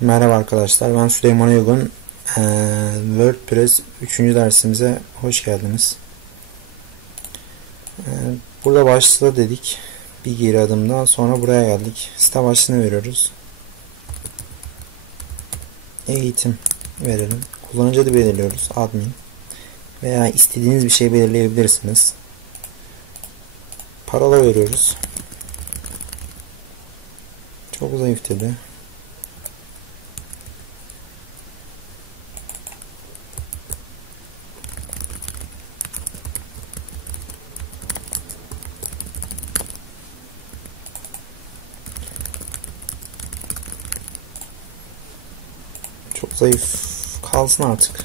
Merhaba arkadaşlar ben Süleyman Uygun. Ee, WordPress 3. dersimize hoş geldiniz. Ee, burada başla dedik bir geri adımda sonra buraya geldik. Site başlığını veriyoruz. Eğitim verelim. Kullanıcı adı belirliyoruz admin. Veya istediğiniz bir şey belirleyebilirsiniz. Parola veriyoruz. Çok zayıf dedi Çok zayıf kalsın artık.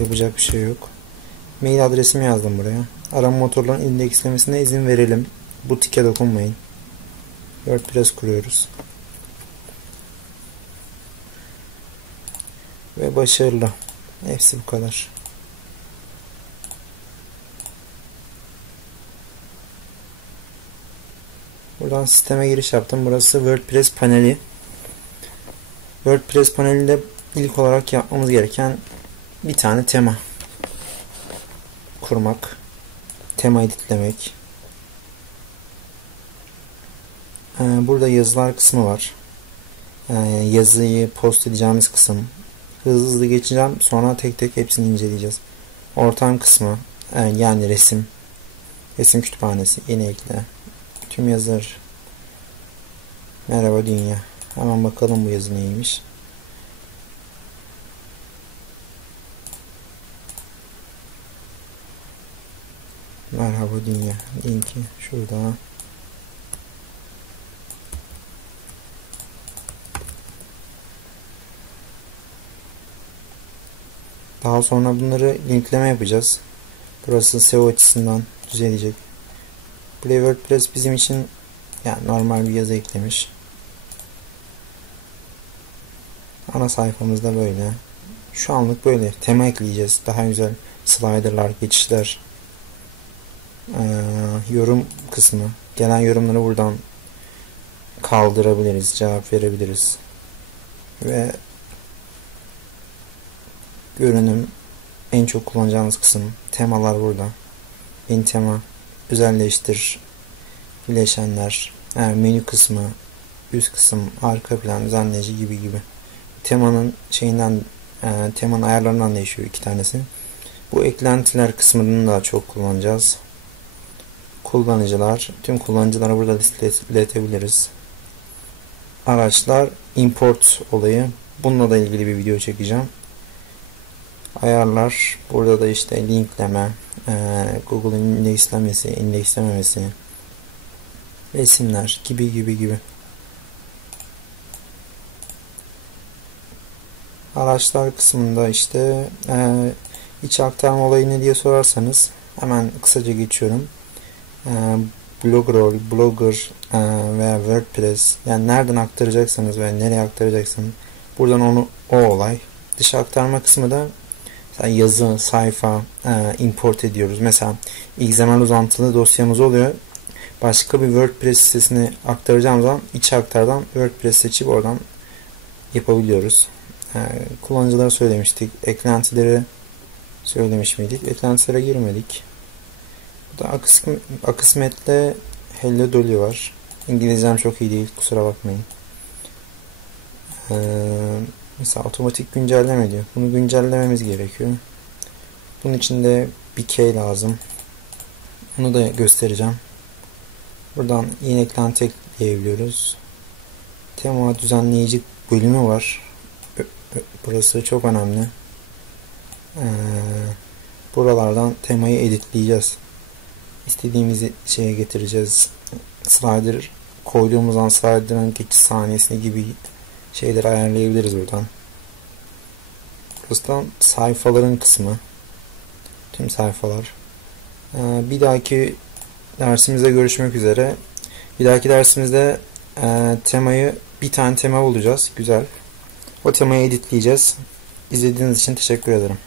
Yapacak bir şey yok. Mail adresimi yazdım buraya. Arama motorlarının indekslemesine izin verelim. Bu tike dokunmayın. WordPress kuruyoruz. Ve başarılı. Hepsi bu kadar. Buradan sisteme giriş yaptım. Burası WordPress paneli. WordPress panelinde ilk olarak yapmamız gereken bir tane tema kurmak, tema editlemek. Ee, burada yazılar kısmı var. Ee, yazıyı post edeceğimiz kısım. Hızlı hızlı geçeceğim. Sonra tek tek hepsini inceleyeceğiz. Ortam kısmı e, yani resim. Resim kütüphanesi yeni ekle. Tüm yazılar. Merhaba dünya. Hemen bakalım bu yazı neymiş. Merhaba dünya. Linki şurada. Daha sonra bunları linkleme yapacağız. Burası SEO açısından düzelecek. Buraya WordPress bizim için yani normal bir yazı eklemiş. Ana sayfamızda böyle. Şu anlık böyle. Tema ekleyeceğiz. Daha güzel sliderlar, geçişler. Ee, yorum kısmı. Gelen yorumları buradan kaldırabiliriz. Cevap verebiliriz. Ve görünüm en çok kullanacağımız kısım. Temalar burada. En tema. Özelleştir. Bileşenler. Yani menü kısmı. Üst kısım. Arka plan. Düzenleyici gibi gibi temanın şeyinden e, temanın ayarlarından değişiyor iki tanesi. Bu eklentiler kısmını da çok kullanacağız. Kullanıcılar, tüm kullanıcıları burada listeletebiliriz. Araçlar, import olayı. Bununla da ilgili bir video çekeceğim. Ayarlar, burada da işte linkleme, e, Google'ın indekslemesi, indekslememesi, resimler gibi gibi gibi. Araçlar kısmında işte e, iç aktarma olayı ne diye sorarsanız hemen kısaca geçiyorum. E, Blogger, Blogger e, veya WordPress yani nereden aktaracaksanız ve nereye aktaracaksınız buradan onu o olay. Dış aktarma kısmı da yazı, sayfa e, import ediyoruz. Mesela XML uzantılı dosyamız oluyor. Başka bir WordPress sitesine aktaracağım zaman iç aktardan WordPress seçip oradan yapabiliyoruz. Ee, kullanıcılara söylemiştik. Eklentileri söylemiş miydik? Eklentilere girmedik. Burada akısmet, akısmetle Hello Dolly var. İngilizcem çok iyi değil. Kusura bakmayın. Ee, mesela otomatik güncelleme diyor. Bunu güncellememiz gerekiyor. Bunun için de bir key lazım. Onu da göstereceğim. Buradan yeni eklenti ekleyebiliyoruz. Tema düzenleyici bölümü var. Burası çok önemli. Ee, buralardan temayı editleyeceğiz. İstediğimiz şeye getireceğiz. Slider koyduğumuz an slider'ın geçiş saniyesini gibi şeyleri ayarlayabiliriz buradan. Burası sayfaların kısmı. Tüm sayfalar. Ee, bir dahaki dersimizde görüşmek üzere. Bir dahaki dersimizde e, temayı bir tane tema bulacağız. Güzel. O temayı editleyeceğiz. İzlediğiniz için teşekkür ederim.